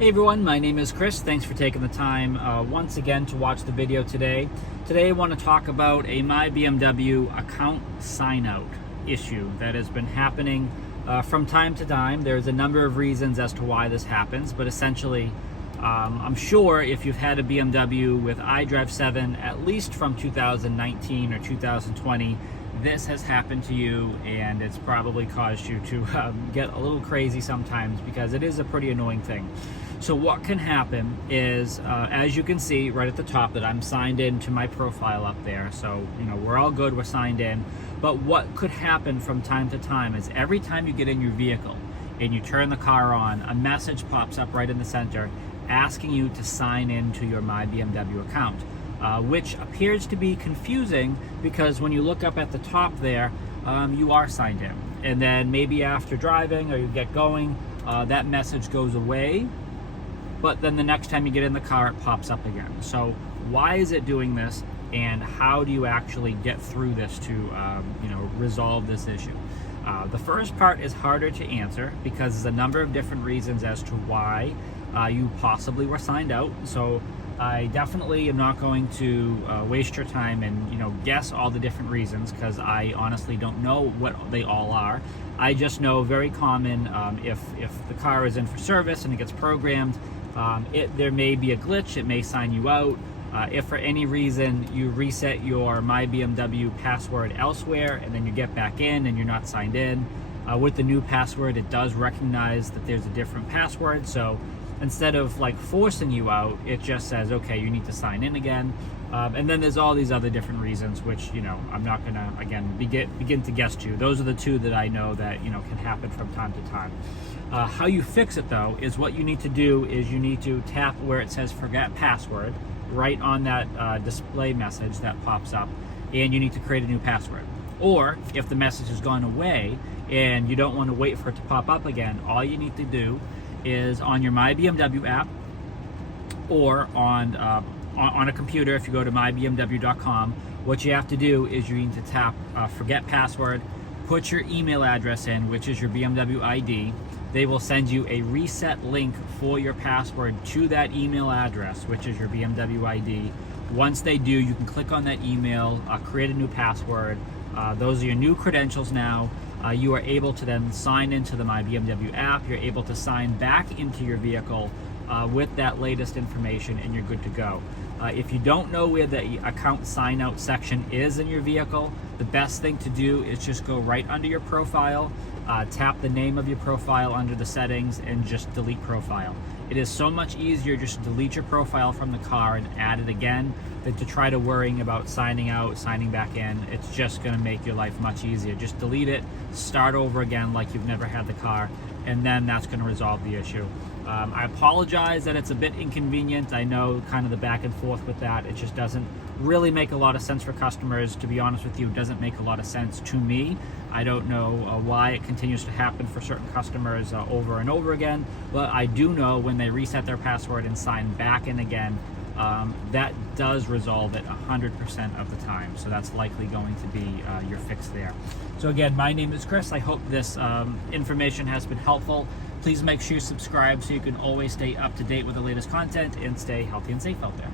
Hey everyone, my name is Chris. Thanks for taking the time once again to watch the video today. Today I want to talk about a My BMW account sign out issue that has been happening from time to time. There's a number of reasons as to why this happens, but essentially I'm sure if you've had a BMW with iDrive 7 at least from 2019 or 2020, this has happened to you, and it's probably caused you to get a little crazy sometimes because it is a pretty annoying thing. So what can happen is, as you can see right at the top, that I'm signed in to my profile up there. So, we're all good, we're signed in. But what could happen from time to time is every time you get in your vehicle and you turn the car on, a message pops up right in the center asking you to sign in to your My BMW account. Which appears to be confusing because when you look up at the top there, you are signed in. And then maybe after driving or you get going, that message goes away. But then the next time you get in the car, it pops up again. So why is it doing this, and how do you actually get through this to resolve this issue? The first part is harder to answer because there's a number of different reasons as to why you possibly were signed out. So I definitely am not going to waste your time and guess all the different reasons, because I honestly don't know what they all are. I just know very common, if the car is in for service and it gets programmed, there may be a glitch, it may sign you out. If for any reason you reset your My BMW password elsewhere and then you get back in and you're not signed in, with the new password it does recognize that there's a different password, so instead of forcing you out, it just says, okay, you need to sign in again. And then there's all these other different reasons, which, I'm not gonna, again, begin to guess to you. Those are the two that I know that, can happen from time to time. How you fix it though, is what you need to do is you need to tap where it says forget password, right on that display message that pops up, and you need to create a new password. Or if the message has gone away and you don't want to wait for it to pop up again, all you need to do is on your My BMW app, or on a computer, if you go to mybmw.com, what you have to do is you need to tap forget password, put your email address in, which is your BMW ID. They will send you a reset link for your password to that email address, which is your BMW ID. Once they do, you can click on that email, create a new password. Those are your new credentials now. You are able to then sign into the My BMW app. You're able to sign back into your vehicle with that latest information, and you're good to go. If you don't know where the account sign out section is in your vehicle, the best thing to do is just go right under your profile, tap the name of your profile under the settings, and just delete profile. It is so much easier just to delete your profile from the car and add it again than to try to worrying about signing out, signing back in. It's just going to make your life much easier. Just delete it, start over again like you've never had the car, and then that's going to resolve the issue. I apologize that it's a bit inconvenient. I know kind of the back and forth with that. It just doesn't really make a lot of sense for customers. To be honest with you, it doesn't make a lot of sense to me. I don't know why it continues to happen for certain customers over and over again, but I do know when they reset their password and sign back in again, that does resolve it 100% of the time. So that's likely going to be your fix there. So again, my name is Chris. I hope this information has been helpful. Please make sure you subscribe so you can always stay up to date with the latest content and stay healthy and safe out there.